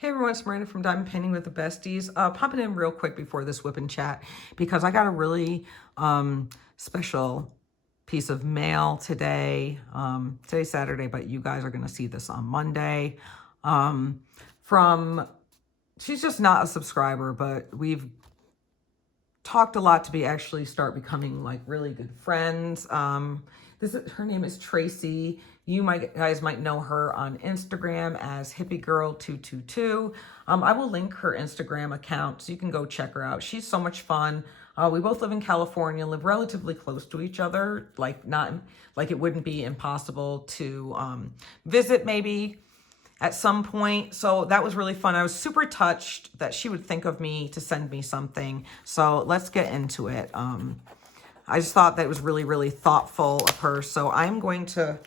Hey everyone, it's Miranda from Diamond Painting with the Besties. Popping in real quick before this whip and chat because I got a really special piece of mail today. Today's Saturday, but you guys are going to see this on Monday. From, she's just not a subscriber, but we've talked a lot to be actually start becoming like really good friends. Her name is Tracy. You guys might know her on Instagram as Hippie Girl 222. I will link her Instagram account so you can go check her out. She's so much fun. We both live in California, live relatively close to each other, like not like it wouldn't be impossible to visit maybe at some point. So that was really fun. I was super touched that she would think of me to send me something. So let's get into it. I just thought that it was really, really thoughtful of her. So I'm going to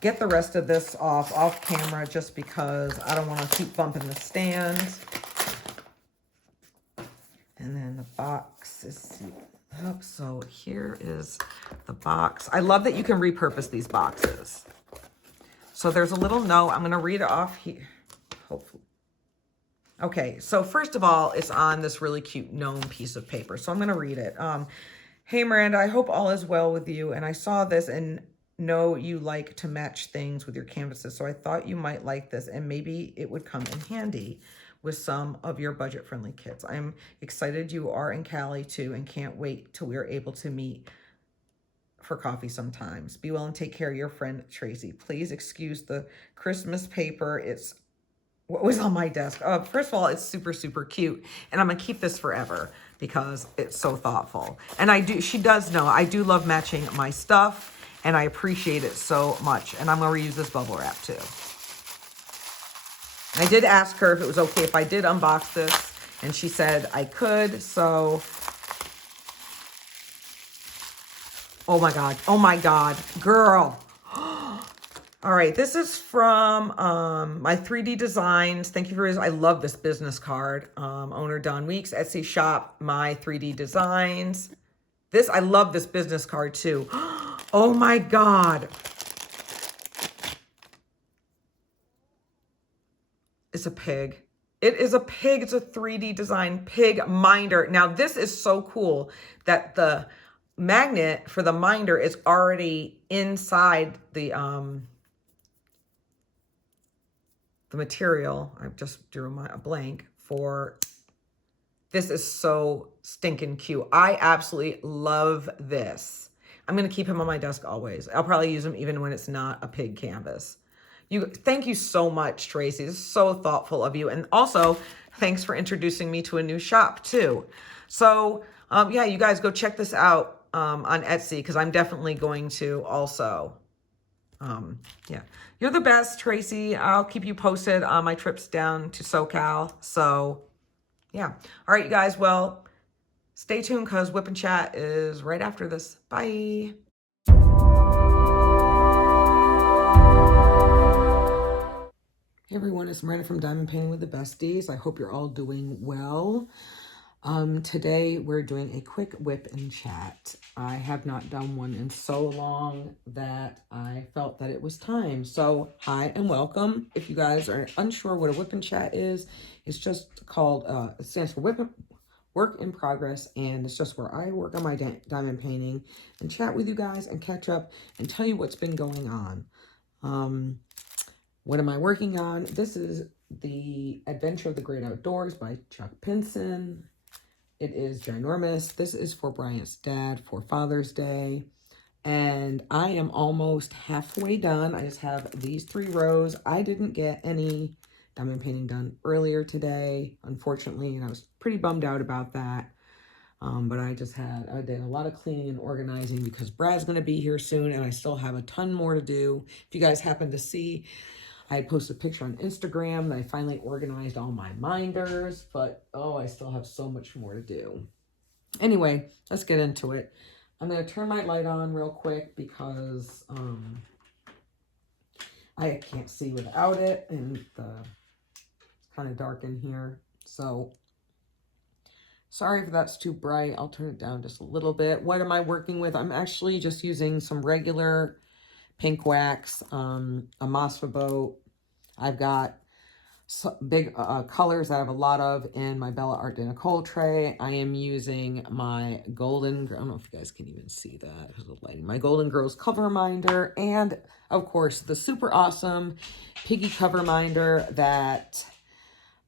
get the rest of this off camera just because I don't want to keep bumping the stand. And then the box is up. So here is the box. I love that you can repurpose these boxes. So there's a little note. I'm going to read it off here, hopefully. Okay, so first of all, it's on this really cute gnome piece of paper. So I'm going to read it. Hey, Miranda, I hope all is well with you. And I saw this and know you like to match things with your canvases. So I thought you might like this and maybe it would come in handy with some of your budget-friendly kits. I'm excited you are in Cali too and can't wait till we are able to meet for coffee sometimes. Be well and take care of your friend Tracy. Please excuse the Christmas paper. It's what was on my desk. First of all, it's super, super cute. And I'm gonna keep this forever because it's so thoughtful. And she does know, I do love matching my stuff and I appreciate it so much. And I'm gonna reuse this bubble wrap too. I did ask her if it was okay if I did unbox this and she said I could, so. Oh my God, girl. All right, this is from my 3D Designs. Thank you for this. I love this business card. Owner Don Weeks, Etsy shop, my 3D Designs. I love this business card too. Oh my God. It's a pig. It is a pig. It's a 3D design pig minder. Now this is so cool that the magnet for the minder is already inside the material. I just drew a blank for this. Is so stinking cute. I absolutely love this. I'm going to keep him on my desk always. I'll probably use him even when it's not a pig canvas. Thank you so much, Tracy. This is so thoughtful of you. And also, thanks for introducing me to a new shop too. So yeah, you guys go check this out on Etsy because I'm definitely going to also. Yeah, you're the best, Tracy. I'll keep you posted on my trips down to SoCal. So yeah. All right, you guys. Well, stay tuned because Whip and Chat is right after this. Bye. Hey everyone, it's Miranda from Diamond Painting with the Besties. I hope you're all doing well. Today we're doing a quick whip and chat. I have not done one in so long that I felt that it was time. So hi and welcome. If you guys are unsure what a whip and chat is, it's just called, it stands for Work in Progress, and it's just where I work on my diamond painting and chat with you guys and catch up and tell you what's been going on. What am I working on? This is The Adventure of the Great Outdoors by Chuck Pinson. It is ginormous. This is for Bryant's dad for Father's Day. And I am almost halfway done. I just have these 3 rows. I didn't get any diamond painting done earlier today, unfortunately, and I was pretty bummed out about that. But I did a lot of cleaning and organizing because Brad's going to be here soon and I still have a ton more to do. If you guys happen to see, I posted a picture on Instagram that I finally organized all my minders, but oh, I still have so much more to do. Anyway, let's get into it. I'm going to turn my light on real quick because I can't see without it, and it's kind of dark in here. So sorry if that's too bright. I'll turn it down just a little bit. What am I working with? I'm actually just using some regular pink wax, a Mosfa boat. I've got big colors that I have a lot of in my Bella Art de Nicole tray. I am using my Golden, I don't know if you guys can even see that because of the lighting, my Golden Girls cover reminder, and of course the super awesome Piggy cover reminder that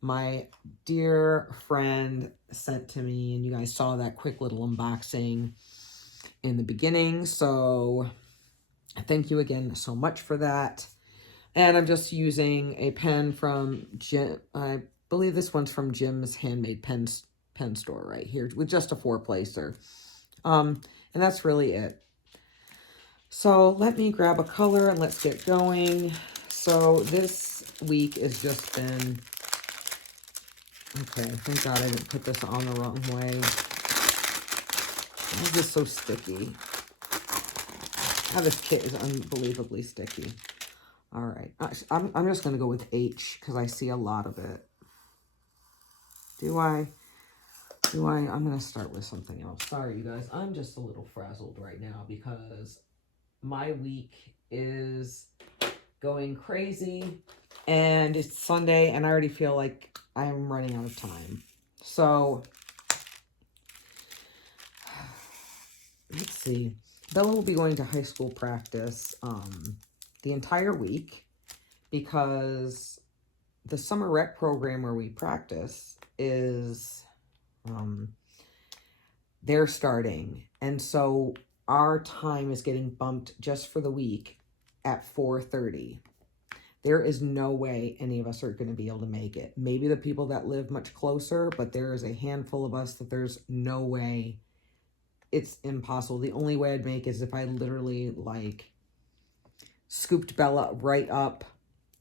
my dear friend sent to me, and you guys saw that quick little unboxing in the beginning. So thank you again so much for that. And I'm just using a pen from Jim. I believe this one's from Jim's Handmade pen store right here with just a 4-placer. And that's really it. So let me grab a color and let's get going. So this week has just been, okay, thank God I didn't put this on the wrong way. Why is this so sticky? Oh, this kit is unbelievably sticky. All right, I'm just going to go with H because I see a lot of it. I'm going to start with something else. Sorry, you guys. I'm just a little frazzled right now because my week is going crazy and it's Sunday and I already feel like I'm running out of time. So, let's see. Bella will be going to high school practice the entire week because the summer rec program where we practice is they're starting, and so our time is getting bumped just for the week at 4:30. There is no way any of us are going to be able to make it. Maybe the people that live much closer, but there is a handful of us that there's no way. It's impossible. The only way I'd make is if I literally like scooped Bella right up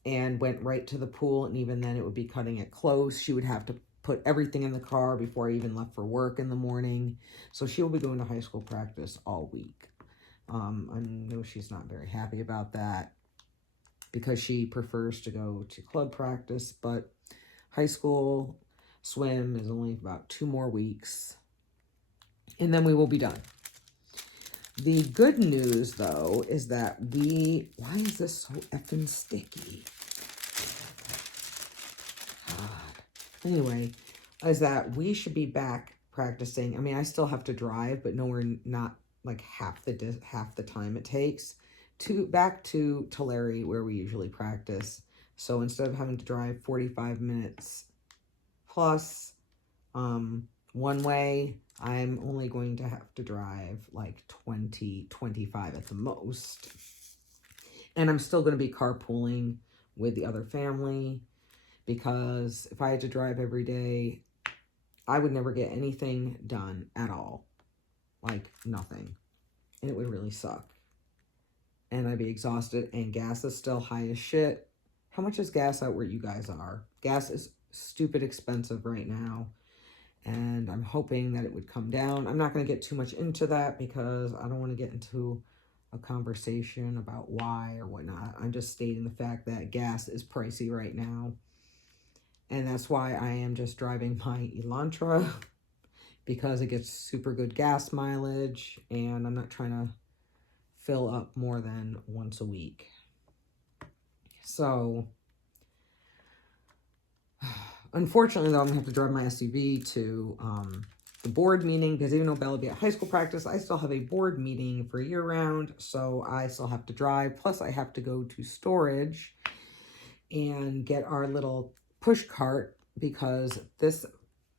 and went right to the pool, and even then it would be cutting it close. She would have to put everything in the car before I even left for work in the morning. So she will be going to high school practice all week. I know she's not very happy about that because she prefers to go to club practice, but high school swim is only about 2 more weeks, and then we will be done. The good news, though, is that why is this so effing sticky? God. Anyway, is that we should be back practicing. I mean, I still have to drive, but nowhere not like half the time it takes back to Tulare where we usually practice. So instead of having to drive 45 minutes plus one way, I'm only going to have to drive like 25 at the most. And I'm still going to be carpooling with the other family because if I had to drive every day, I would never get anything done at all. Like nothing. And it would really suck. And I'd be exhausted, and gas is still high as shit. How much is gas out where you guys are? Gas is stupid expensive right now. And I'm hoping that it would come down. I'm not going to get too much into that because I don't want to get into a conversation about why or whatnot. I'm just stating the fact that gas is pricey right now. And that's why I am just driving my Elantra because it gets super good gas mileage and I'm not trying to fill up more than once a week. So, unfortunately, though, I'm going to have to drive my SUV to the board meeting because even though Bella will be at high school practice, I still have a board meeting for year-round, so I still have to drive. Plus, I have to go to storage and get our little push cart because this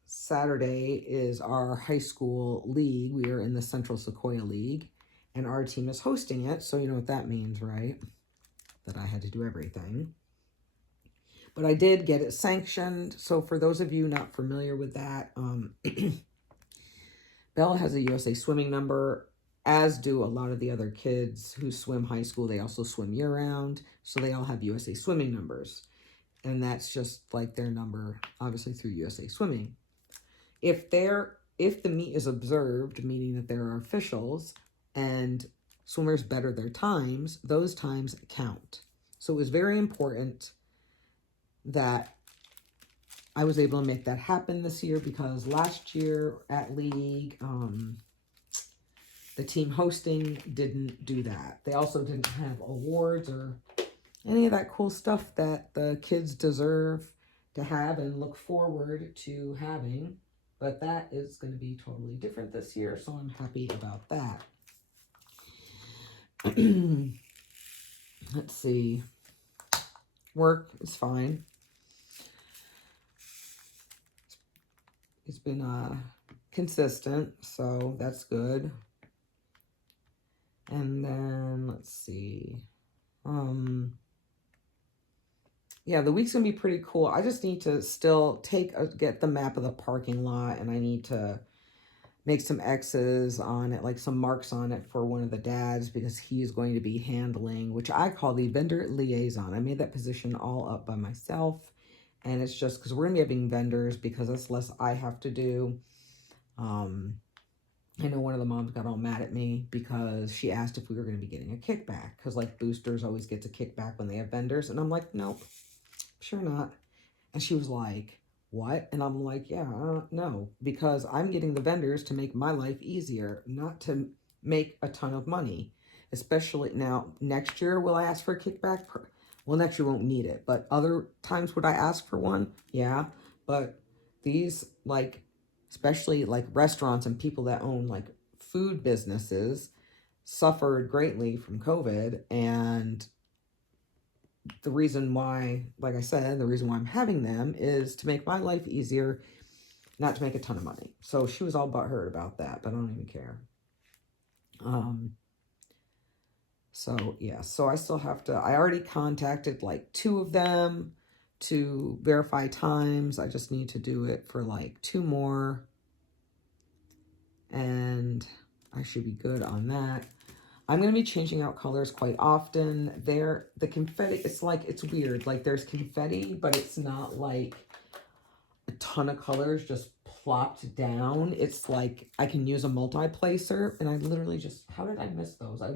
Saturday is our high school league. We are in the Central Sequoia League, and our team is hosting it, so you know what that means, right? That I had to do everything. But I did get it sanctioned. So for those of you not familiar with that, Bella has a USA swimming number, as do a lot of the other kids who swim high school. They also swim year-round, so they all have USA swimming numbers. And that's just like their number, obviously, through USA Swimming. If the meet is observed, meaning that there are officials, and swimmers better their times, those times count. So it was very important that I was able to make that happen this year because last year at League, the team hosting didn't do that. They also didn't have awards or any of that cool stuff that the kids deserve to have and look forward to having. But that is going to be totally different this year, so I'm happy about that. Let's see. Work is fine. It's been consistent, so that's good. And then let's see. Yeah, the week's gonna be pretty cool. I just need to still get the map of the parking lot, and I need to make some X's on it, like some marks on it for one of the dads, because he's going to be handling, which I call the vendor liaison. I made that position all up by myself, and it's just because we're gonna be having vendors, because that's less I have to do. I know one of the moms got all mad at me because she asked if we were going to be getting a kickback, because like boosters always gets a kickback when they have vendors, and I'm like, nope, sure not. And she was like, what? And I'm like, yeah, no, because I'm getting the vendors to make my life easier, not to make a ton of money. Especially now, next year, will I ask for a kickback? Well, next year won't need it, but other times would I ask for one? Yeah, but these, like, especially like restaurants and people that own like food businesses, suffered greatly from COVID. And the reason why, like I said, the reason why I'm having them is to make my life easier, not to make a ton of money. So she was all butthurt about that, but I don't even care. So yeah, so I still have to, I already contacted like 2 of them to verify times. I just need to do it for like 2 more, and I should be good on that. I'm going to be changing out colors quite often. The confetti, it's like, it's weird. Like there's confetti, but it's not like a ton of colors just plopped down. It's like I can use a multi-placer, and I literally just, how did I miss those? I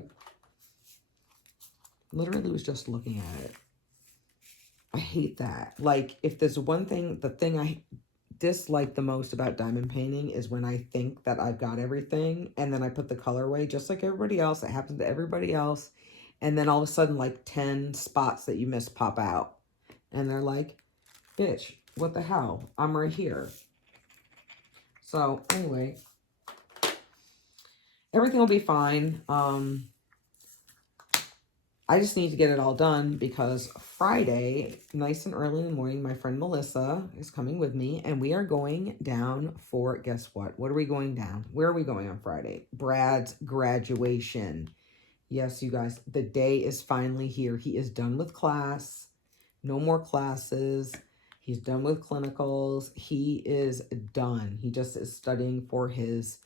literally was just looking at it. I hate that. Like if there's one thing, the thing I dislike the most about diamond painting is when I think that I've got everything, and then I put the color away just like everybody else. It happens to everybody else. And then all of a sudden, like 10 spots that you missed pop out. And they're like, bitch, what the hell? I'm right here. So anyway, everything will be fine. I just need to get it all done because Friday, nice and early in the morning, my friend Melissa is coming with me, and we are going down for, guess what? What are we going down? Where are we going on Friday? Brad's graduation. Yes, you guys, the day is finally here. He is done with class. No more classes. He's done with clinicals. He is done. He just is studying for his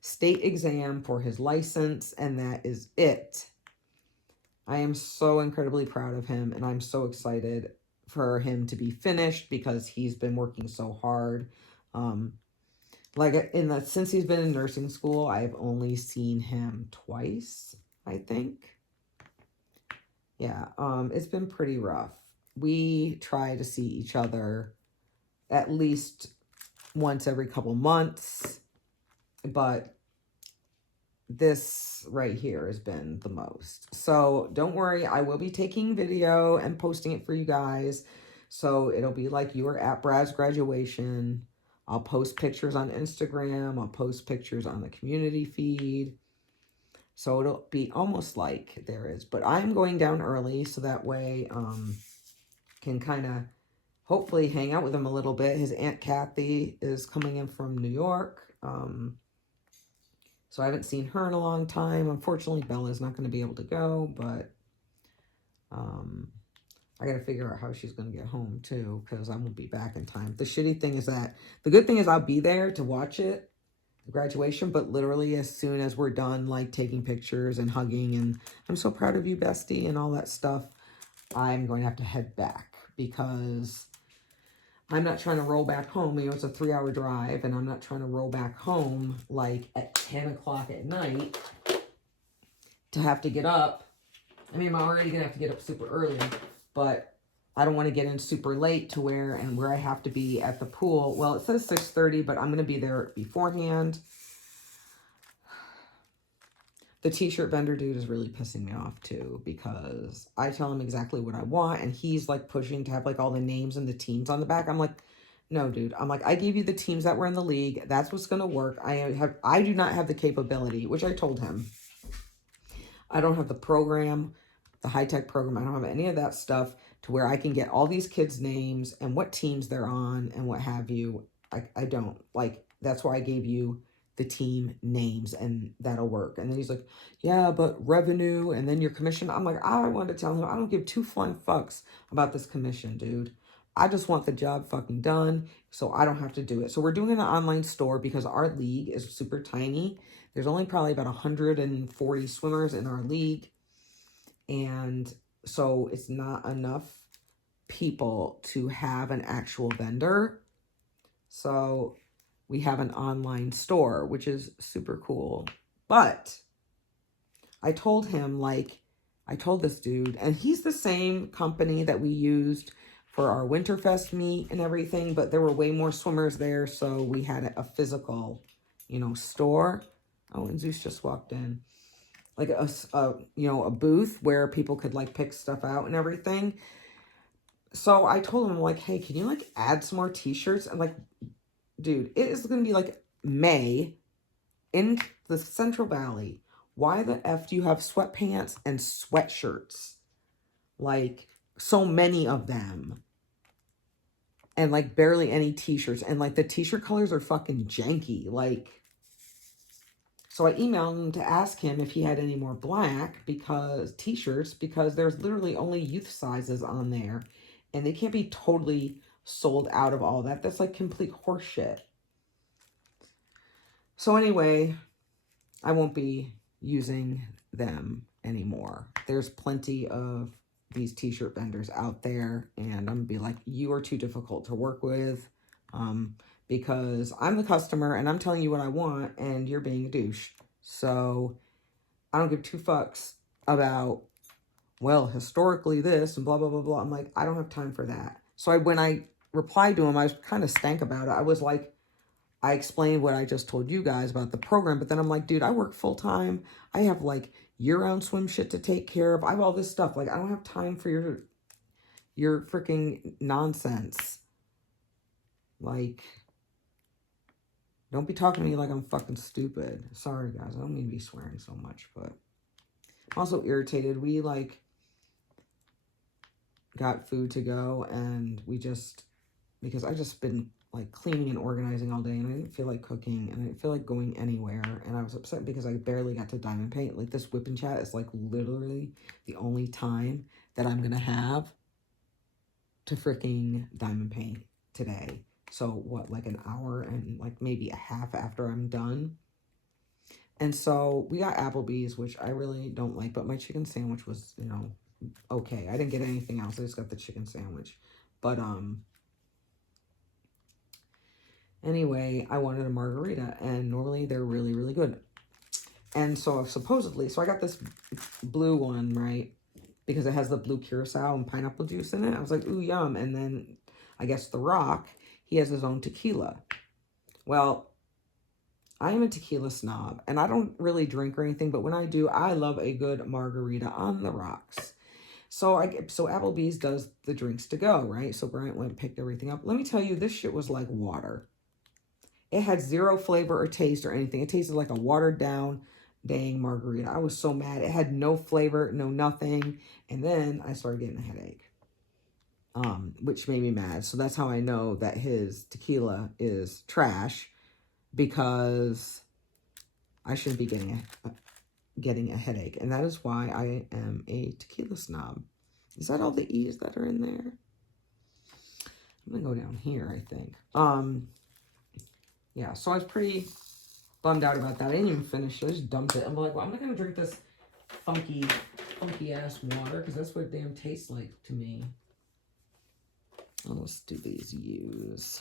state exam for his license, and that is it. I am so incredibly proud of him, and I'm so excited for him to be finished because he's been working so hard. Since he's been in nursing school, I've only seen him twice, I think. Yeah, it's been pretty rough. We try to see each other at least once every couple months, but this right here has been the most. So don't worry, I will be taking video and posting it for you guys. So it'll be like you were at Brad's graduation. I'll post pictures on Instagram. I'll post pictures on the community feed. So it'll be almost like there is. But I'm going down early so that way can kind of hopefully hang out with him a little bit. His Aunt Kathy is coming in from New York. So I haven't seen her in a long time. Unfortunately, Bella's not going to be able to go, but I got to figure out how she's going to get home too, because I won't be back in time. The shitty thing is that, the good thing is I'll be there to watch it, the graduation, but literally as soon as we're done, like taking pictures and hugging and I'm so proud of you, bestie, and all that stuff, I'm going to have to head back because I'm not trying to roll back home. You know, it's a 3-hour drive, and I'm not trying to roll back home like at 10 o'clock at night to have to get up. I mean, I'm already going to have to get up super early, but I don't want to get in super late to where I have to be at the pool. Well, it says 6:30, but I'm going to be there beforehand. The t-shirt vendor dude is really pissing me off too, because I tell him exactly what I want and he's like pushing to have like all the names and the teams on the back. I'm like, no, dude. I'm like, I gave you the teams that were in the league. That's what's going to work. I do not have the capability, which I told him. I don't have the program, the high-tech program. I don't have any of that stuff to where I can get all these kids' names and what teams they're on and what have you. I don't. Like, that's why I gave you the team names and that'll work. And then he's like, yeah, but revenue and then your commission. I'm like, I wanted to tell him, I don't give two flying fucks about this commission, dude. I just want the job fucking done so I don't have to do it. So we're doing an online store because our league is super tiny. There's only probably about 140 swimmers in our league. And so it's not enough people to have an actual vendor. So we have an online store, which is super cool. But I told him, like, I told this dude, and he's the same company that we used for our Winterfest meet and everything, but there were way more swimmers there, so we had a physical, store. Oh, and Zeus just walked in. Like a booth where people could like pick stuff out and everything. So I told him, like, hey, can you like add some more t-shirts? And like, dude, it is going to be like May in the Central Valley. Why the F do you have sweatpants and sweatshirts? Like, so many of them. And like barely any t-shirts. And like the t-shirt colors are fucking janky. Like, so I emailed him to ask him if he had any more black t-shirts because there's literally only youth sizes on there. And they can't be totally sold out of all that. That's like complete horseshit. So anyway, I won't be using them anymore. There's plenty of these t-shirt vendors out there. And I'm going to be like, you are too difficult to work with. Because I'm the customer and I'm telling you what I want and you're being a douche. So I don't give two fucks about, well, historically this and blah, blah, blah, blah. I'm like, I don't have time for that. So when I replied to him, I was kind of stank about it. I was like, I explained what I just told you guys about the program, but then I'm like, dude, I work full time. I have like year-round swim shit to take care of. I have all this stuff. Like, I don't have time for your freaking nonsense. Like, don't be talking to me like I'm fucking stupid. Sorry, guys. I don't mean to be swearing so much, but I'm also irritated. We, like, got food to go, and we just, because I just been, like, cleaning and organizing all day, and I didn't feel like cooking, and I didn't feel like going anywhere, and I was upset because I barely got to diamond paint. Like, this whip and chat is, like, literally the only time that I'm gonna have to freaking diamond paint today. So what, like an hour and like maybe a half after I'm done. And so we got Applebee's, which I really don't like, but my chicken sandwich was, okay. I didn't get anything else. I just got the chicken sandwich. But anyway, I wanted a margarita, and normally they're really, really good. And so supposedly, so I got this blue one, right? Because it has the blue curacao and pineapple juice in it. I was like, ooh, yum. And then I guess The Rock, he has his own tequila. Well, I am a tequila snob, and I don't really drink or anything, but when I do, I love a good margarita on the rocks. So Applebee's does the drinks to go, right? So Bryant went and picked everything up. Let me tell you, this shit was like water. It had zero flavor or taste or anything. It tasted like a watered down dang margarita. I was so mad. It had no flavor, no nothing. And then I started getting a headache, which made me mad. So that's how I know that his tequila is trash, because I shouldn't be getting a headache. And that is why I am a tequila snob. Is that all the E's that are in there? I'm gonna go down here, I think. Yeah, so I was pretty bummed out about that. I didn't even finish it. I just dumped it. I'm like, well, I'm not gonna drink this funky ass water, because that's what it damn tastes like to me. Let's do these U's.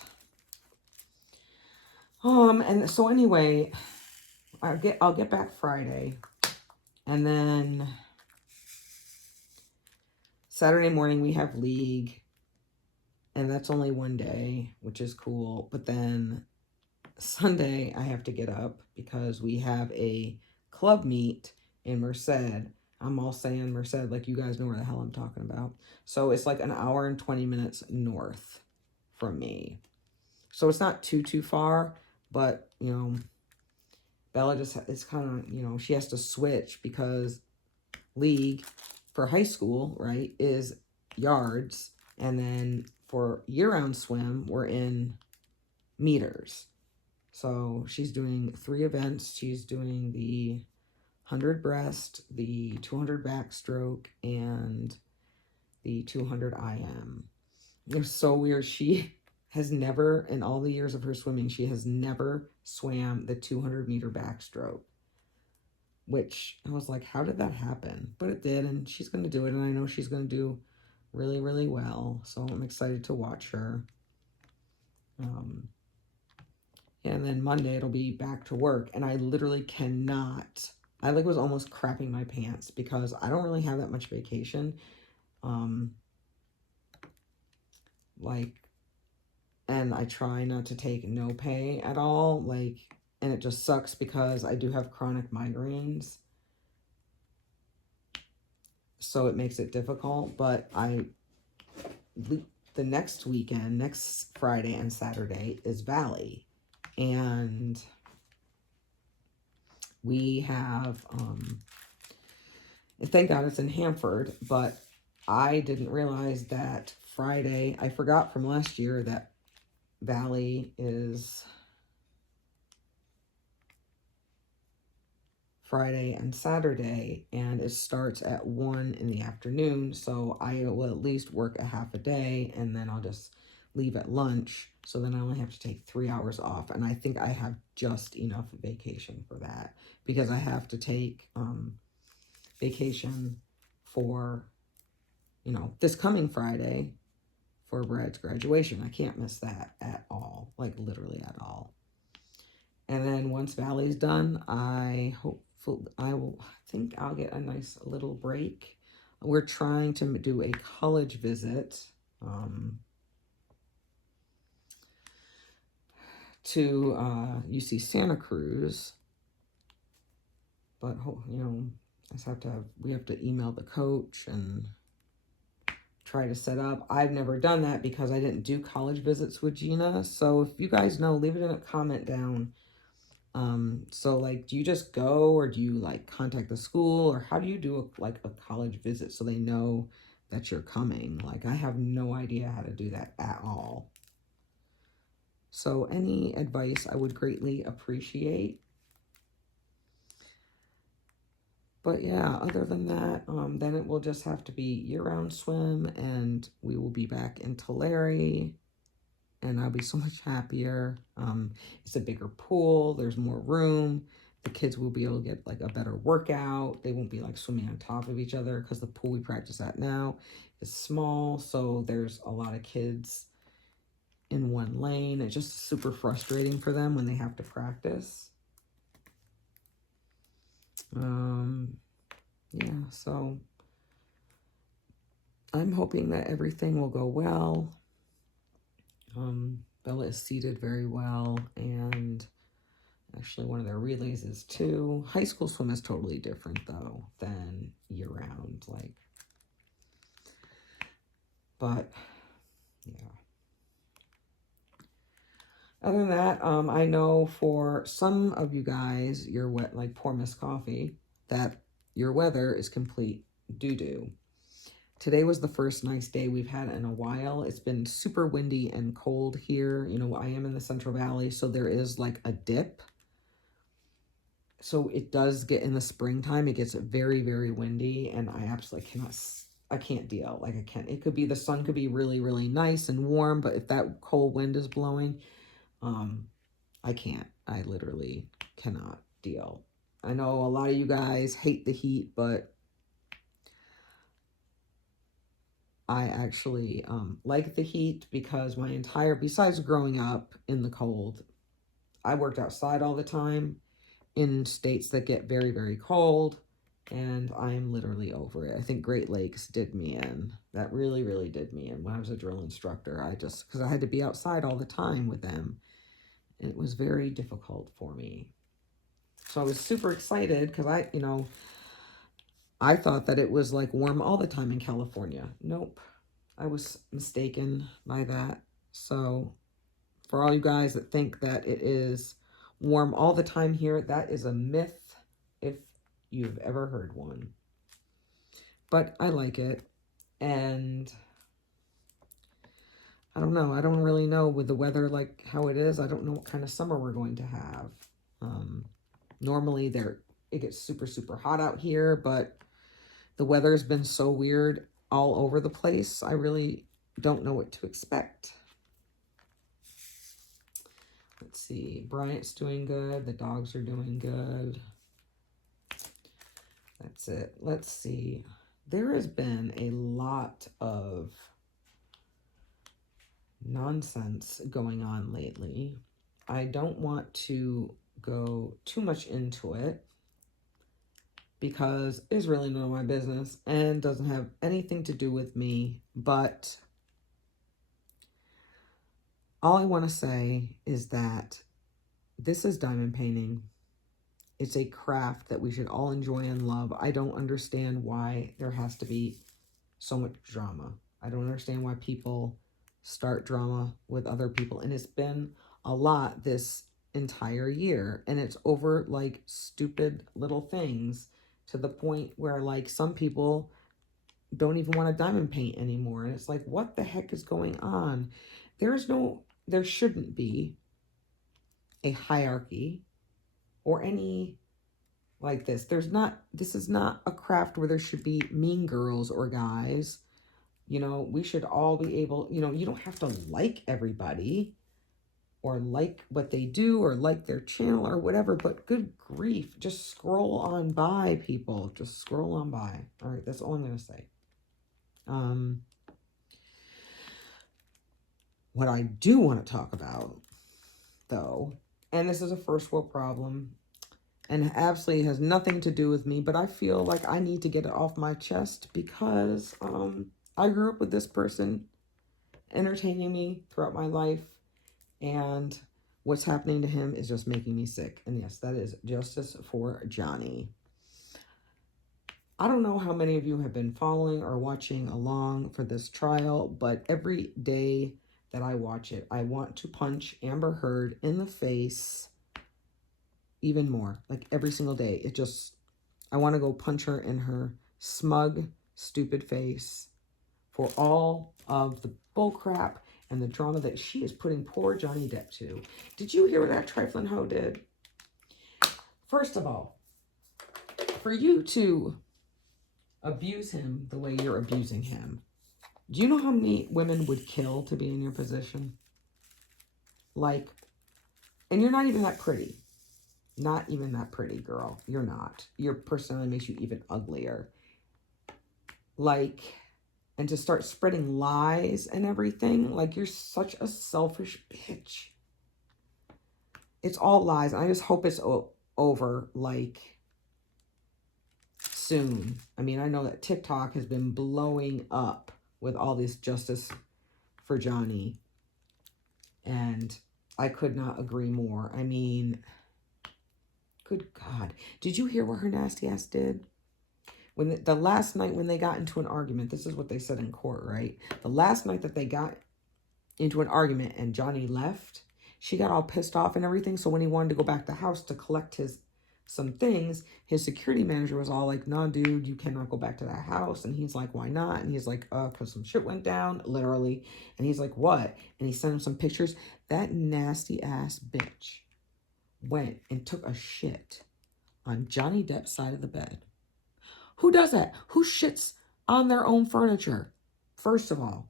And so anyway, I'll get back Friday, and then Saturday morning we have league, and that's only one day, which is cool. But then Sunday I have to get up because we have a club meet in Merced. I'm all saying Merced like you guys know where the hell I'm talking about. So it's like an hour and 20 minutes north from me. So it's not too far, but, you know, Bella just, it's kind of, you know, she has to switch because league for high school, right, is yards. And then for year-round swim, we're in meters. So she's doing 3 events. She's doing the 100 breast, the 200 backstroke, and the 200 IM. It's so weird. She has never, in all the years of her swimming, she has never swam the 200-meter backstroke. Which I was like, how did that happen? But it did, and she's going to do it, and I know she's going to do really, really well. So I'm excited to watch her. And then Monday it'll be back to work, and I literally cannot. I like was almost crapping my pants because I don't really have that much vacation. And I try not to take no pay at all. And it just sucks because I do have chronic migraines. So it makes it difficult, but the next weekend, next Friday and Saturday is Valley. And we have, thank God it's in Hanford, but I didn't realize that Friday, I forgot from last year that Valley is Friday and Saturday, and it starts at 1 in the afternoon, so I will at least work a half a day, and then I'll just leave at lunch, so then I only have to take 3 hours off, and I think I have just enough vacation for that, because I have to take vacation for, you know, this coming Friday for Brad's graduation. I can't miss that at all, like literally at all. And then once Valley's done, I think I'll get a nice little break. We're trying to do a college visit to UC Santa Cruz. But, you know, we have to email the coach and try to set up. I've never done that because I didn't do college visits with Gina. So if you guys know, leave it in a comment down. So like, do you just go, or do you like contact the school, or how do you do a college visit so they know that you're coming? Like, I have no idea how to do that at all. So any advice I would greatly appreciate. But yeah, other than that, then it will just have to be year-round swim, and we will be back in Tulare, and I'll be so much happier. It's a bigger pool. There's more room. The kids will be able to get like a better workout. They won't be like swimming on top of each other because the pool we practice at now is small. So there's a lot of kids in one lane. It's just super frustrating for them when they have to practice. Yeah, so I'm hoping that everything will go well. Bella is seated very well, and actually one of their relays is too. High school swim is totally different though than year-round, but yeah. Other than that, I know for some of you guys, you're wet like poor Miss Coffee, that your weather is complete doo-doo. Today was the first nice day we've had in a while. It's been super windy and cold here. You know, I am in the Central Valley, so there is like a dip. So it does get in the springtime. It gets very, very windy, and I absolutely can't deal. Like, I can't. It could be, the sun could be really, really nice and warm, but if that cold wind is blowing, I can't. I literally cannot deal. I know a lot of you guys hate the heat, but I actually like the heat because besides growing up in the cold, I worked outside all the time in states that get very, very cold, and I am literally over it. I think Great Lakes did me in. That really, really did me in when I was a drill instructor. Because I had to be outside all the time with them. It was very difficult for me. So I was super excited because I thought that it was like warm all the time in California. Nope. I was mistaken by that. So for all you guys that think that it is warm all the time here, that is a myth if you've ever heard one. But I like it. And I don't know. I don't really know with the weather like how it is. I don't know what kind of summer we're going to have. Normally it gets super, super hot out here, but the weather's been so weird all over the place. I really don't know what to expect. Let's see. Bryant's doing good. The dogs are doing good. That's it. Let's see. There has been a lot of nonsense going on lately. I don't want to go too much into it because it's really none of my business and doesn't have anything to do with me. But all I want to say is that this is diamond painting. It's a craft that we should all enjoy and love. I don't understand why there has to be so much drama. I don't understand why people start drama with other people. And it's been a lot this entire year. And it's over like stupid little things to the point where like some people don't even want to diamond paint anymore. And it's like, what the heck is going on? There shouldn't be a hierarchy or any like this. This is not a craft where there should be mean girls or guys. You know, we should all be able, you know, you don't have to like everybody or like what they do or like their channel or whatever, but good grief, just scroll on by, people. Just scroll on by. All right, that's all I'm going to say. What I do want to talk about, though, and this is a first world problem, and absolutely has nothing to do with me, but I feel like I need to get it off my chest because I grew up with this person entertaining me throughout my life, and what's happening to him is just making me sick. And yes, that is justice for Johnny. I don't know how many of you have been following or watching along for this trial, but every day that I watch it, I want to punch Amber Heard in the face even more. Like every single day. I want to go punch her in her smug, stupid face for all of the bullcrap and the drama that she is putting poor Johnny Depp to. Did you hear what that trifling hoe did? First of all, for you to abuse him the way you're abusing him, do you know how many women would kill to be in your position? Like, and you're not even that pretty. Not even that pretty, girl. You're not. Your personality makes you even uglier. Like, and to start spreading lies and everything, like you're such a selfish bitch. It's all lies. I just hope it's over, like, soon. I mean, I know that TikTok has been blowing up with all this justice for Johnny. And I could not agree more. I mean, good God. Did you hear what her nasty ass did? When the last night when they got into an argument, this is what they said in court, right? The last night that they got into an argument and Johnny left, she got all pissed off and everything. So when he wanted to go back to the house to collect some things, his security manager was all like, nah, dude, you cannot go back to that house. And he's like, why not? And he's like, because some shit went down, literally. And he's like, what? And he sent him some pictures. That nasty ass bitch went and took a shit on Johnny Depp's side of the bed. Who does that? Who shits on their own furniture? First of all,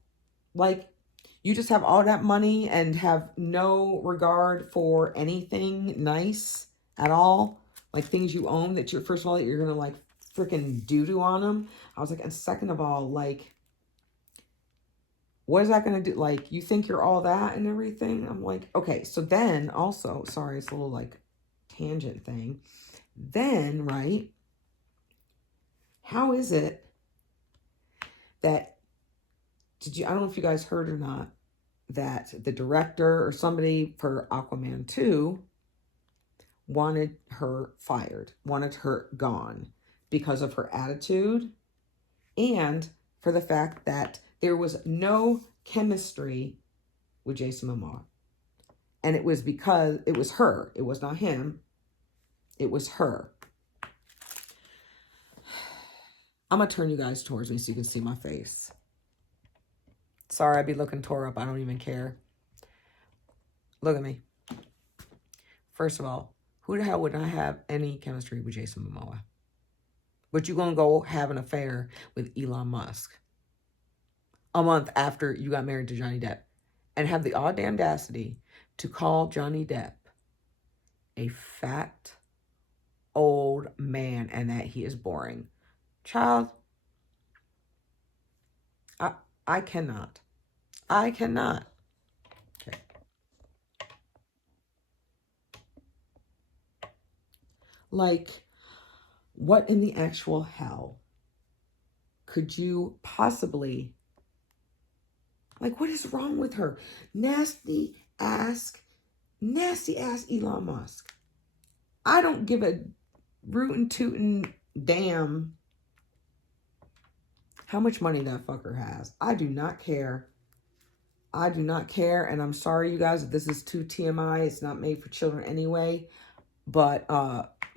like, you just have all that money and have no regard for anything nice at all. Like things you own that you're, first of all, that you're going to like freaking doo-doo on them. I was like, and second of all, like, what is that going to do? Like, you think you're all that and everything? I'm like, okay. So then also, sorry, it's a little like tangent thing. Then, right? How is it that, I don't know if you guys heard or not, that the director or somebody for Aquaman 2 wanted her fired, wanted her gone, because of her attitude and for the fact that there was no chemistry with Jason Momoa. And it was because it was her. It was not him. It was her. I'm going to turn you guys towards me so you can see my face. Sorry, I'd be looking tore up. I don't even care. Look at me. First of all, who the hell would not have any chemistry with Jason Momoa? But you're going to go have an affair with Elon Musk a month after you got married to Johnny Depp and have the audacity to call Johnny Depp a fat old man and that he is boring. Child, I cannot. I cannot. Okay. Like, what in the actual hell could you possibly, like, what is wrong with her? Nasty ass Elon Musk. I don't give a rootin' tootin' damn how much money that fucker has. I do not care. I do not care. And I'm sorry, you guys, if this is too TMI. It's not made for children anyway. But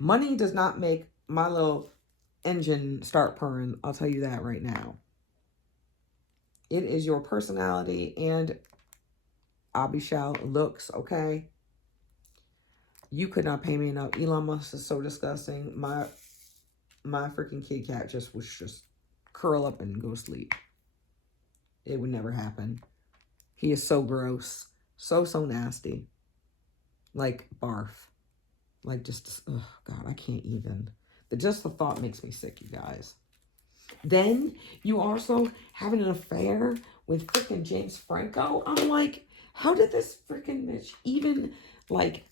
money does not make my little engine start purring. I'll tell you that right now. It is your personality and Abishal looks, okay? You could not pay me enough. Elon Musk is so disgusting. My freaking kitty cat was just curl up and go sleep. It would never happen. He is so gross. So nasty. Like barf. Like just, oh God, I can't even. Just the thought makes me sick, you guys. Then you also having an affair with freaking James Franco. I'm like, how did this freaking bitch even, like,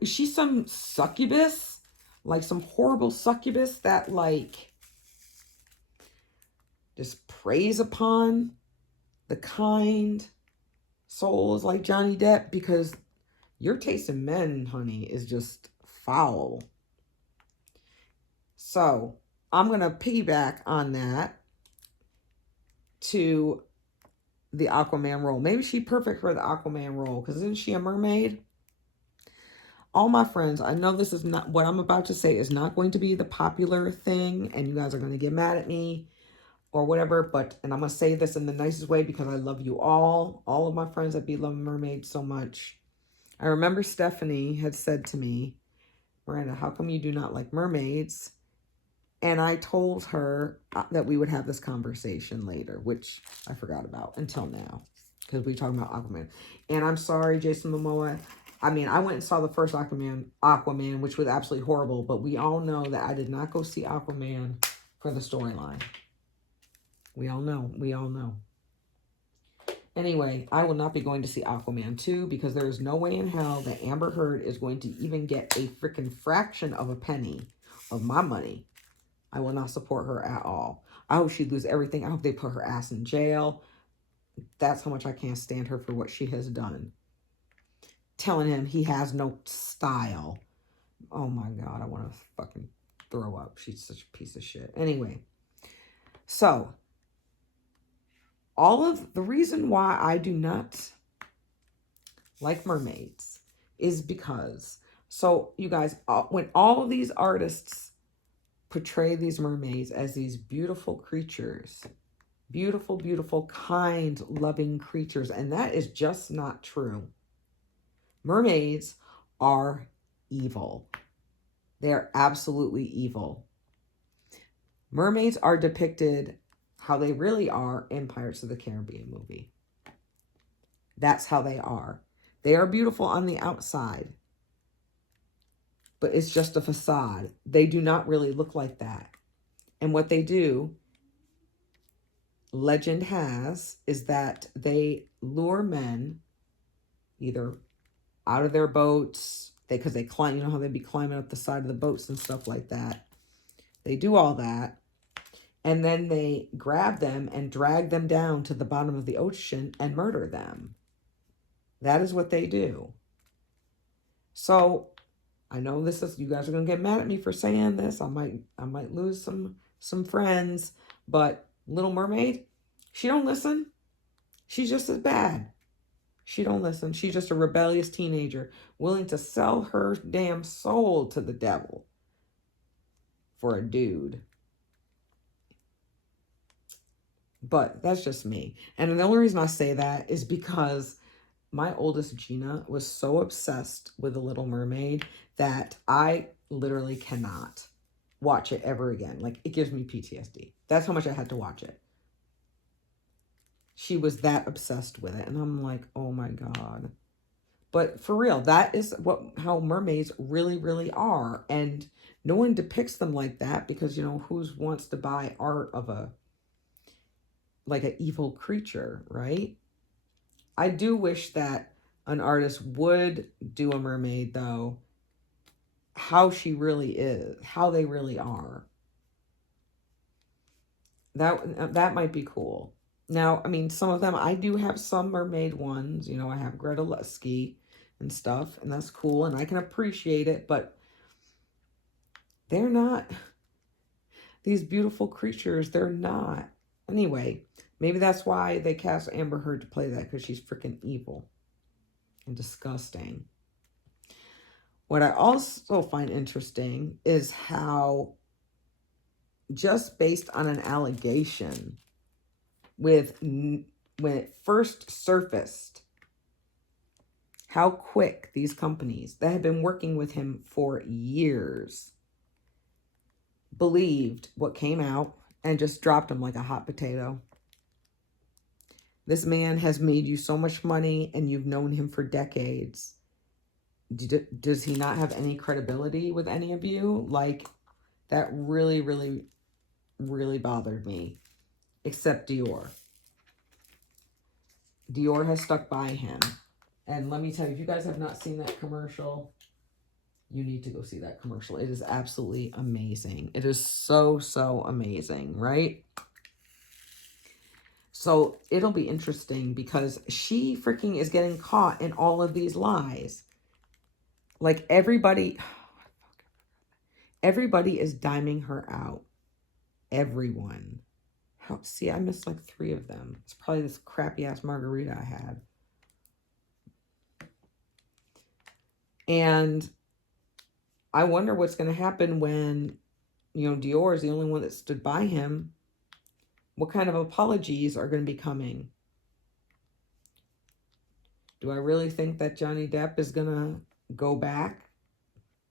is she some succubus? Like some horrible succubus that, like, just preys upon the kind souls like Johnny Depp? Because your taste in men, honey, is just foul. So I'm going to piggyback on that to the Aquaman role. Maybe she's perfect for the Aquaman role because isn't she a mermaid? All my friends, I know this is not, what I'm about to say is not going to be the popular thing and you guys are going to get mad at me or whatever, but, and I'm going to say this in the nicest way because I love you all of my friends that be loving mermaids so much. I remember Stephanie had said to me, Miranda, how come you do not like mermaids? And I told her that we would have this conversation later, which I forgot about until now because we talking about Aquaman. And I'm sorry, Jason Momoa. I mean, I went and saw the first Aquaman, which was absolutely horrible. But we all know that I did not go see Aquaman for the storyline. We all know. We all know. Anyway, I will not be going to see Aquaman 2 because there is no way in hell that Amber Heard is going to even get a freaking fraction of a penny of my money. I will not support her at all. I hope she loses everything. I hope they put her ass in jail. That's how much I can't stand her for what she has done. Telling him he has no style. Oh my God, I want to fucking throw up. She's such a piece of shit. Anyway, so all of the reason why I do not like mermaids is because, so you guys, when all of these artists portray these mermaids as these beautiful creatures, beautiful, beautiful, kind, loving creatures, and that is just not true. Mermaids are evil. They're absolutely evil. Mermaids are depicted how they really are in Pirates of the Caribbean movie. That's how they are. They are beautiful on the outside, but it's just a facade. They do not really look like that. And what they do, legend has, is that they lure men either out of their boats, because they climb, you know how they'd be climbing up the side of the boats and stuff like that. They do all that. And then they grab them and drag them down to the bottom of the ocean and murder them. That is what they do. So I know this is, you guys are gonna get mad at me for saying this. I might lose some friends, but Little Mermaid, she don't listen. She's just as bad. She don't listen. She's just a rebellious teenager willing to sell her damn soul to the devil for a dude. But that's just me. And the only reason I say that is because my oldest Gina was so obsessed with The Little Mermaid that I literally cannot watch it ever again. Like, it gives me PTSD. That's how much I had to watch it. She was that obsessed with it. And I'm like, oh my God. But for real, that is how mermaids really, really are. And no one depicts them like that because, you know, who wants to buy art of like an evil creature, right? I do wish that an artist would do a mermaid, though, how she really is, how they really are. That might be cool. Now, I mean, some of them, I do have some mermaid ones. You know, I have Greta Lusky and stuff, and that's cool, and I can appreciate it, but they're not these beautiful creatures. They're not. Anyway, maybe that's why they cast Amber Heard to play that, because she's freaking evil and disgusting. What I also find interesting is how, just based on an allegation, when it first surfaced, how quick these companies that had been working with him for years believed what came out and just dropped him like a hot potato. This man has made you so much money and you've known him for decades. Does he not have any credibility with any of you? Like, that really, really, really bothered me. Except Dior. Dior has stuck by him. And let me tell you, if you guys have not seen that commercial, you need to go see that commercial. It is absolutely amazing. It is so, so amazing, right? So it'll be interesting because she freaking is getting caught in all of these lies. Like, everybody is diming her out. Everyone. See, I missed like 3 of them. It's probably this crappy ass margarita I had. And I wonder what's going to happen when, you know, Dior is the only one that stood by him. What kind of apologies are going to be coming? Do I really think that Johnny Depp is going to go back?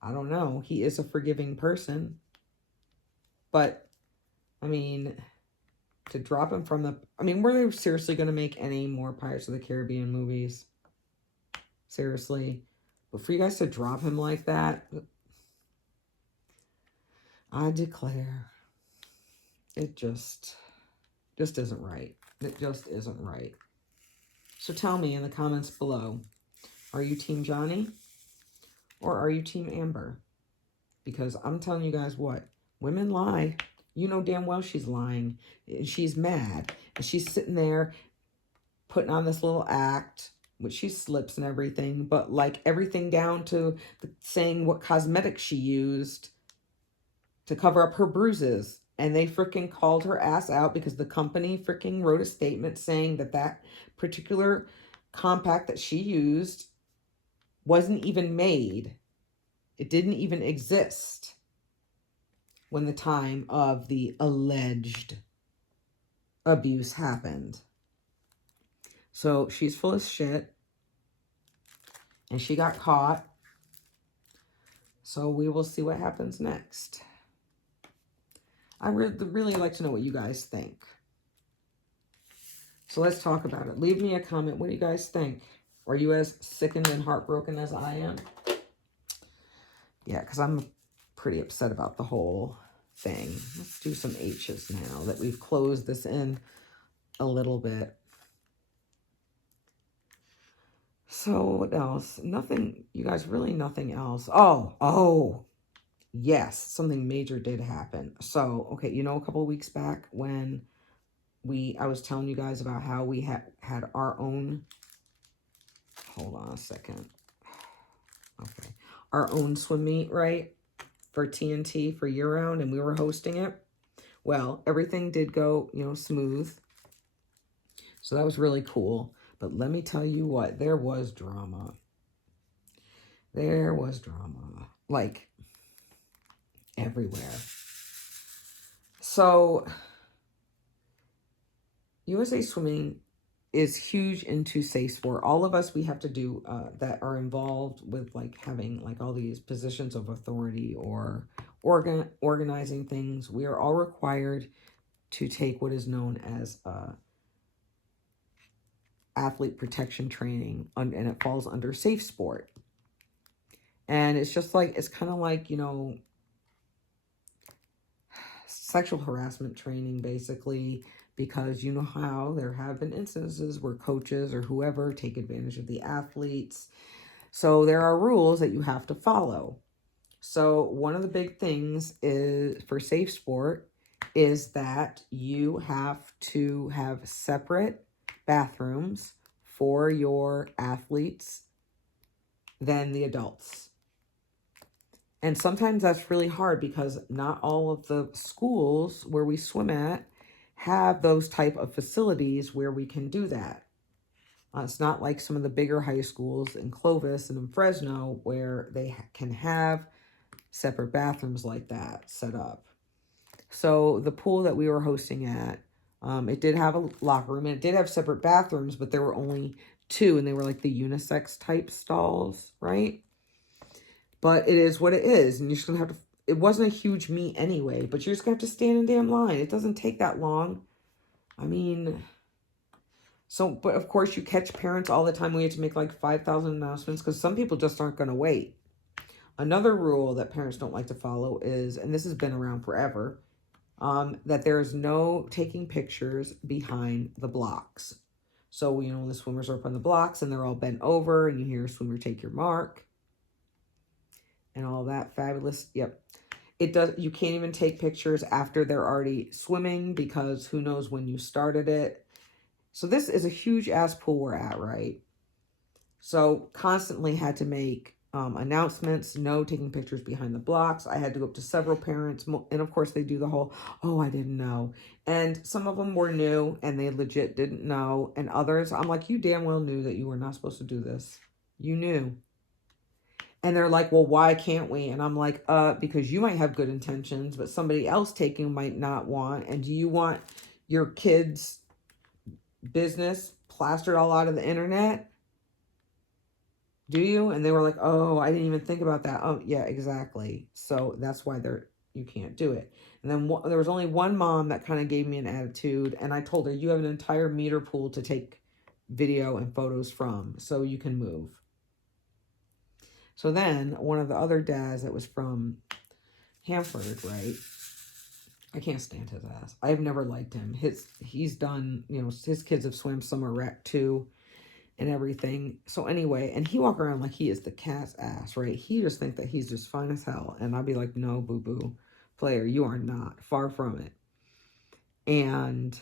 I don't know. He is a forgiving person. But, I mean, to drop him from the... I mean, were they seriously going to make any more Pirates of the Caribbean movies? Seriously? But for you guys to drop him like that, I declare, it just isn't right. It just isn't right. So tell me in the comments below, are you Team Johnny or are you Team Amber? Because I'm telling you guys what, women lie. You know damn well she's lying. She's mad. And she's sitting there putting on this little act, which she slips and everything, but like everything down to saying what cosmetics she used to cover up her bruises. And they freaking called her ass out because the company freaking wrote a statement saying that that particular compact that she used wasn't even made. It didn't even exist when the time of the alleged abuse happened. So she's full of shit. And she got caught. So we will see what happens next. I really like to know what you guys think. So let's talk about it. Leave me a comment. What do you guys think? Are you as sickened and heartbroken as I am? Yeah, because I'm pretty upset about the whole thing. Let's do some H's now that we've closed this in a little bit. So what else? Nothing, you guys, really nothing else. Oh, yes, something major did happen. So, okay, you know, a couple of weeks back when I was telling you guys about how we had our own, hold on a second. Okay. our own swim meet, right? For TNT for year round, and we were hosting it. Well, everything did go, smooth. So that was really cool. But let me tell you what, there was drama. There was drama. Like, everywhere. So, USA Swimming is huge into safe sport. All of us, we have to do that are involved with like having like all these positions of authority or organizing things. We are all required to take what is known as athlete protection training, and it falls under safe sport. And it's just like, it's kind of like, sexual harassment training, basically, because you know how there have been instances where coaches or whoever take advantage of the athletes. So there are rules that you have to follow. So one of the big things is for safe sport is that you have to have separate bathrooms for your athletes than the adults. And sometimes that's really hard because not all of the schools where we swim at have those type of facilities where we can do that. It's not like some of the bigger high schools in Clovis and in Fresno where they can have separate bathrooms like that set up. So the pool that we were hosting at, it did have a locker room and it did have separate bathrooms, but there were only 2 and they were like the unisex type stalls, right? But it is what it is, and you're just gonna have to. It wasn't a huge meet anyway, but you're just gonna have to stand in damn line. It doesn't take that long. I mean, so, but of course you catch parents all the time. We have to make like 5,000 announcements because some people just aren't gonna wait. Another rule that parents don't like to follow is, and this has been around forever, that there is no taking pictures behind the blocks. So, when the swimmers are up on the blocks and they're all bent over and you hear a swimmer take your mark and all that fabulous. Yep. It does. You can't even take pictures after they're already swimming because who knows when you started it. So this is a huge ass pool we're at, right? So constantly had to make announcements, no taking pictures behind the blocks. I had to go up to several parents, and of course they do the whole, oh, I didn't know. And some of them were new and they legit didn't know. And others, I'm like, you damn well knew that you were not supposed to do this. You knew. And they're like, well, why can't we? And I'm like, because you might have good intentions, but somebody else taking might not want. And do you want your kids' business plastered all out of the internet? Do you? And they were like, oh, I didn't even think about that. Oh, yeah, exactly. So that's why you can't do it. And then there was only one mom that kind of gave me an attitude. And I told her, you have an entire meter pool to take video and photos from, so you can move. So then one of the other dads that was from Hanford, right? I can't stand his ass. I've never liked him. He's done, his kids have swam summer rec too and everything. So anyway, and he walk around like he is the cat's ass, right? He just think that he's just fine as hell. And I'd be like, no, boo-boo player, you are not. Far from it. And, did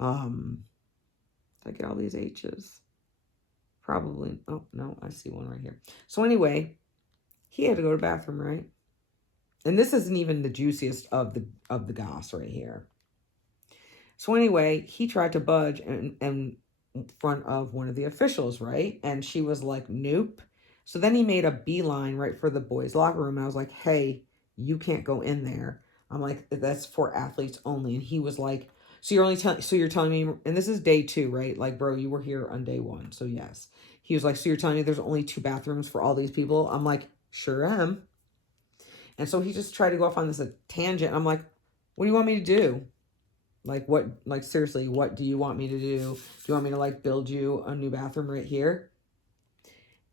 I get all these H's? Probably. Oh, no, I see one right here. So anyway, he had to go to the bathroom, right? And this isn't even the juiciest of the goss right here. So anyway, he tried to budge in front of one of the officials, right? And she was like, nope. So then he made a beeline right for the boys' locker room. And I was like, hey, you can't go in there. I'm like, that's for athletes only. And he was like, so you're telling me, and this is day 2, right? Like, bro, you were here on day 1. So yes. He was like, so you're telling me there's only 2 bathrooms for all these people? I'm like, sure am. And so he just tried to go off on this tangent. I'm like, what do you want me to do? Like, seriously, what do you want me to do? Do you want me to, build you a new bathroom right here?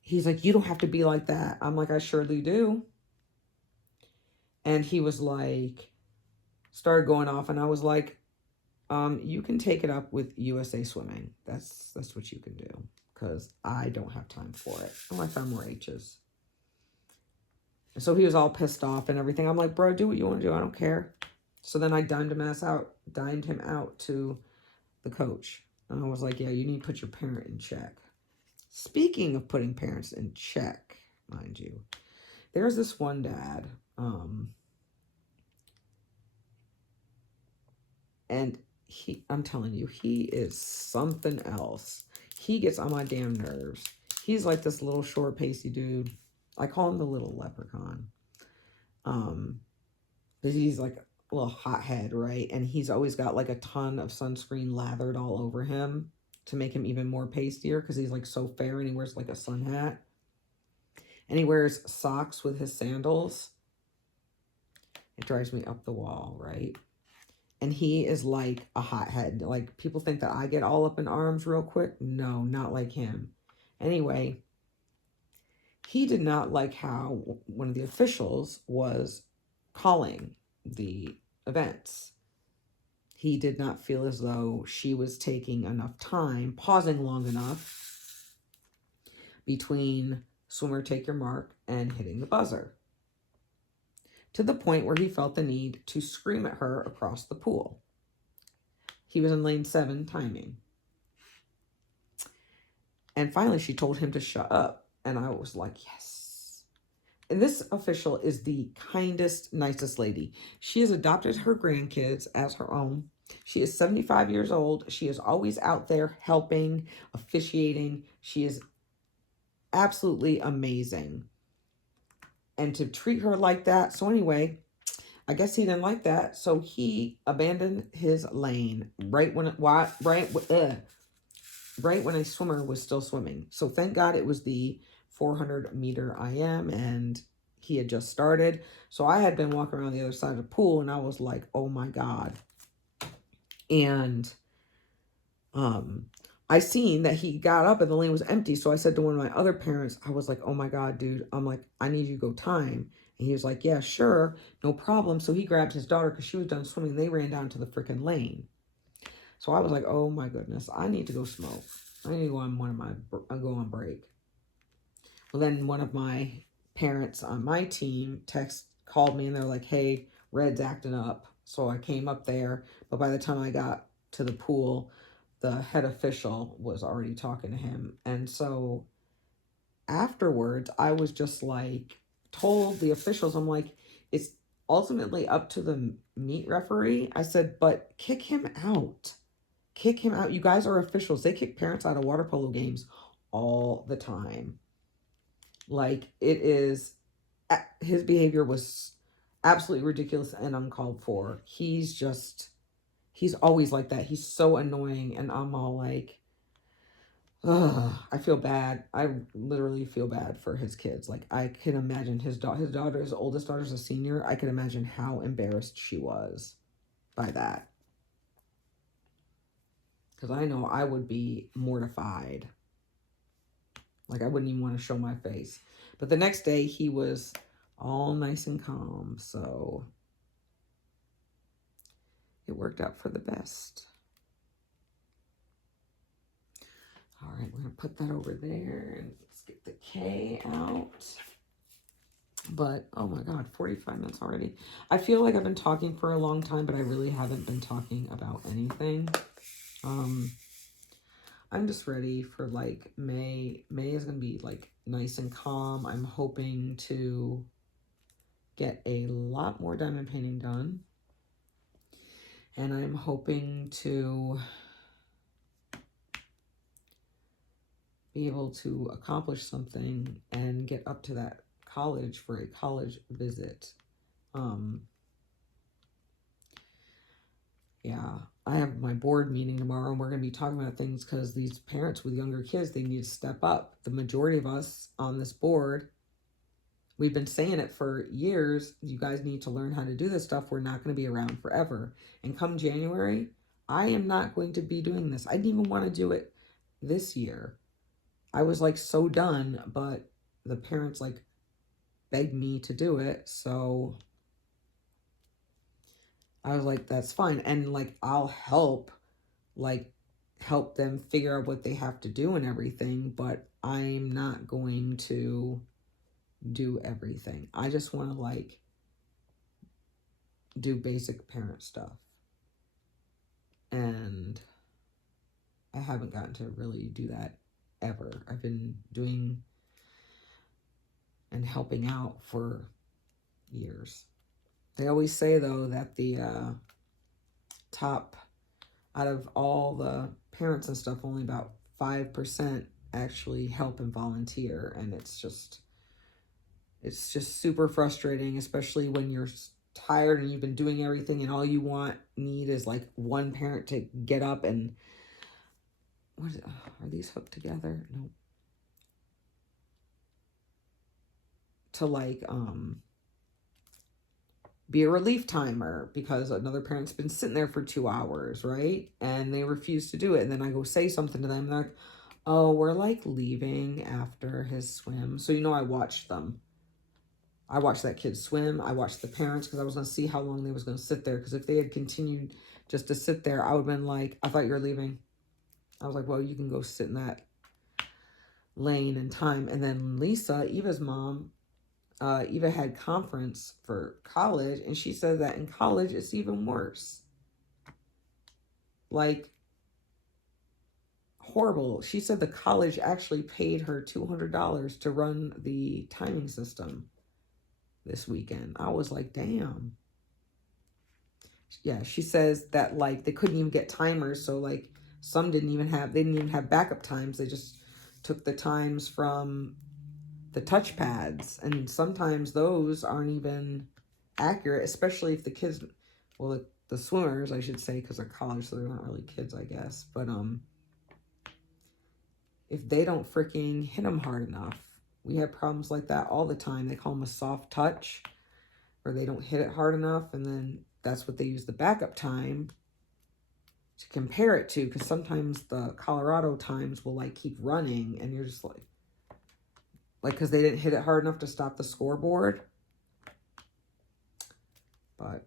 He's like, you don't have to be like that. I'm like, I surely do. And he was like, started going off. And I was like, you can take it up with USA Swimming. That's what you can do. Because I don't have time for it. I'm like, I'm more H's. So he was all pissed off and everything. I'm like, bro, do what you want to do. I don't care. So then I dined him out to the coach. And I was like, yeah, you need to put your parent in check. Speaking of putting parents in check, mind you. There's this one dad, and I'm telling you, he is something else. He gets on my damn nerves. He's like this little short, pasty dude. I call him the little leprechaun. Because he's like a little hothead, right? And he's always got like a ton of sunscreen lathered all over him to make him even more pastier because he's like so fair, and he wears like a sun hat. And he wears socks with his sandals. It drives me up the wall, right? And he is like a hothead. Like, people think that I get all up in arms real quick. No, not like him. Anyway, he did not like how one of the officials was calling the events. He did not feel as though she was taking enough time, pausing long enough between swimmer take your mark and hitting the buzzer, to the point where he felt the need to scream at her across the pool. He was in lane 7 timing. And finally, she told him to shut up. And I was like, yes. And this official is the kindest, nicest lady. She has adopted her grandkids as her own. She is 75 years old. She is always out there helping, officiating. She is absolutely amazing. And to treat her like that. So anyway, I guess he didn't like that. So he abandoned his lane right when a swimmer was still swimming. So thank God it was the 400-meter IM, and he had just started. So I had been walking around the other side of the pool, and I was like, oh my God. And I seen that he got up and the lane was empty. So I said to one of my other parents, I was like, oh my God, dude. I'm like, I need you to go time. And he was like, yeah, sure, no problem. So he grabbed his daughter because she was done swimming. They ran down to the freaking lane. So I was like, oh my goodness, I need to go smoke. I need to go on break. Well, then one of my parents on my team called me, and they're like, hey, Red's acting up. So I came up there, but by the time I got to the pool, the head official was already talking to him. And so afterwards, I was just like, told the officials, I'm like, it's ultimately up to the meet referee. I said, but kick him out. Kick him out. You guys are officials. They kick parents out of water polo games all the time. Like, it is, his behavior was absolutely ridiculous and uncalled for. He's always like that. He's so annoying, and I'm all like, ugh, I feel bad. I literally feel bad for his kids. Like, I can imagine his oldest daughter's a senior. I can imagine how embarrassed she was by that. Because I know I would be mortified. Like, I wouldn't even want to show my face. But the next day, he was all nice and calm. So it worked out for the best. All right, we're going to put that over there. And let's get the K out. But, oh my God, 45 minutes already. I feel like I've been talking for a long time, but I really haven't been talking about anything. I'm just ready for like May. May is going to be like nice and calm. I'm hoping to get a lot more diamond painting done. And I'm hoping to be able to accomplish something and get up to that college for a college visit. Yeah, I have my board meeting tomorrow, and we're going to be talking about things because these parents with younger kids, they need to step up. The majority of us on this board, we've been saying it for years. You guys need to learn how to do this stuff. We're not going to be around forever. And come January, I am not going to be doing this. I didn't even want to do it this year. I was like so done, but the parents like begged me to do it. So I was like, that's fine. And like, I'll help them figure out what they have to do and everything, but I'm not going to do everything. I just want to like do basic parent stuff. And I haven't gotten to really do that ever. I've been doing and helping out for years. They always say, though, that the top, out of all the parents and stuff, only about 5% actually help and volunteer. And it's just super frustrating, especially when you're tired and you've been doing everything and all you need is like one parent to get up and, are these hooked together? No. To like, be a relief timer because another parent's been sitting there for 2 hours, right? And they refuse to do it. And then I go say something to them. And they're like, oh, we're like leaving after his swim. So, I watched them. I watched that kid swim. I watched the parents because I was going to see how long they was going to sit there. Because if they had continued just to sit there, I would have been like, I thought you were leaving. I was like, well, you can go sit in that lane and time. And then Lisa, Eva's mom, Eva had conference for college, and she said that in college it's even worse. Like, horrible. She said the college actually paid her $200 to run the timing system this weekend. I was like, damn. Yeah, she says that like they couldn't even get timers, so like some they didn't even have backup times. They just took the times from the touchpads, and sometimes those aren't even accurate, especially if the kids, well, the swimmers, I should say, because they're college, so they're not really kids, I guess, but if they don't freaking hit them hard enough. We have problems like that all the time. They call them a soft touch, or they don't hit it hard enough, and then that's what they use the backup time to compare it to, because sometimes the Colorado times will like keep running, and you're just like, because they didn't hit it hard enough to stop the scoreboard. But,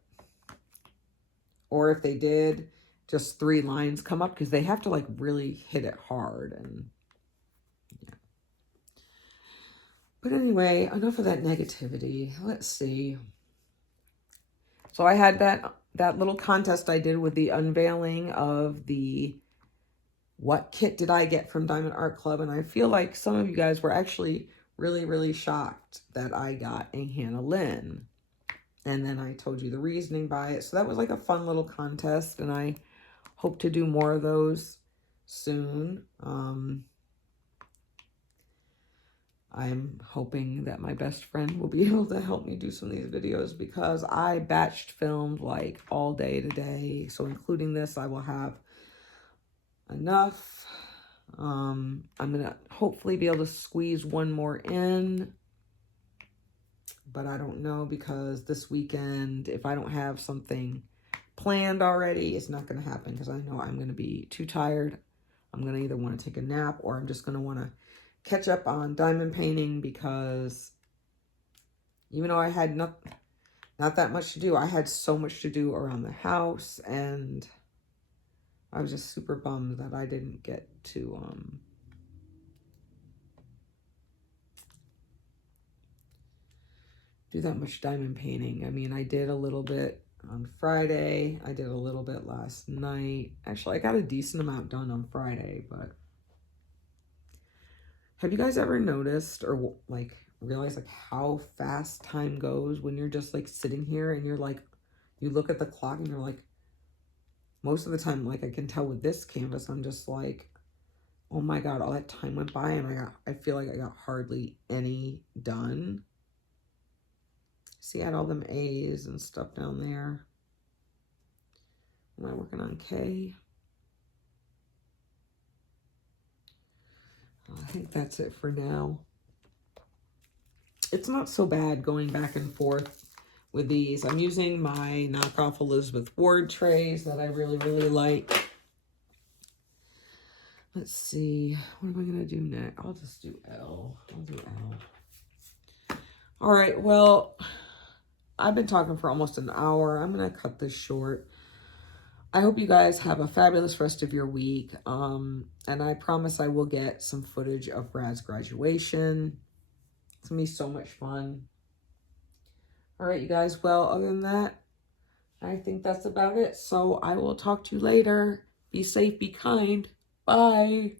or if they did, just 3 lines come up, because they have to like really hit it hard. And yeah. But anyway, enough of that negativity. Let's see. So I had that little contest I did with the unveiling of the what kit did I get from Diamond Art Club, and I feel like some of you guys were actually really, really shocked that I got a Hannah Lynn. And then I told you the reasoning by it. So that was like a fun little contest, and I hope to do more of those soon. I'm hoping that my best friend will be able to help me do some of these videos, because I batched filmed like all day today. So including this, I will have enough. I'm going to hopefully be able to squeeze one more in, but I don't know, because this weekend, if I don't have something planned already, it's not going to happen, because I know I'm going to be too tired. I'm going to either want to take a nap, or I'm just going to want to catch up on diamond painting, because even though I had not that much to do, I had so much to do around the house, and I was just super bummed that I didn't get to do that much diamond painting. I mean, I did a little bit on Friday. I did a little bit last night. Actually, I got a decent amount done on Friday, but have you guys ever noticed or like realized like how fast time goes when you're just like sitting here and you're like, you look at the clock and you're like, most of the time, like I can tell with this canvas, I'm just like, oh my God, all that time went by and I feel like I got hardly any done. See, I had all them A's and stuff down there. Am I working on K? I think that's it for now. It's not so bad going back and forth with these. I'm using my knockoff Elizabeth Ward trays that I really, really like. Let's see. What am I going to do next? I'll just do L. I'll do L. All right. Well, I've been talking for almost an hour. I'm going to cut this short. I hope you guys have a fabulous rest of your week. And I promise I will get some footage of Brad's graduation. It's going to be so much fun. All right, you guys. Well, other than that, I think that's about it. So I will talk to you later. Be safe, be kind. Bye.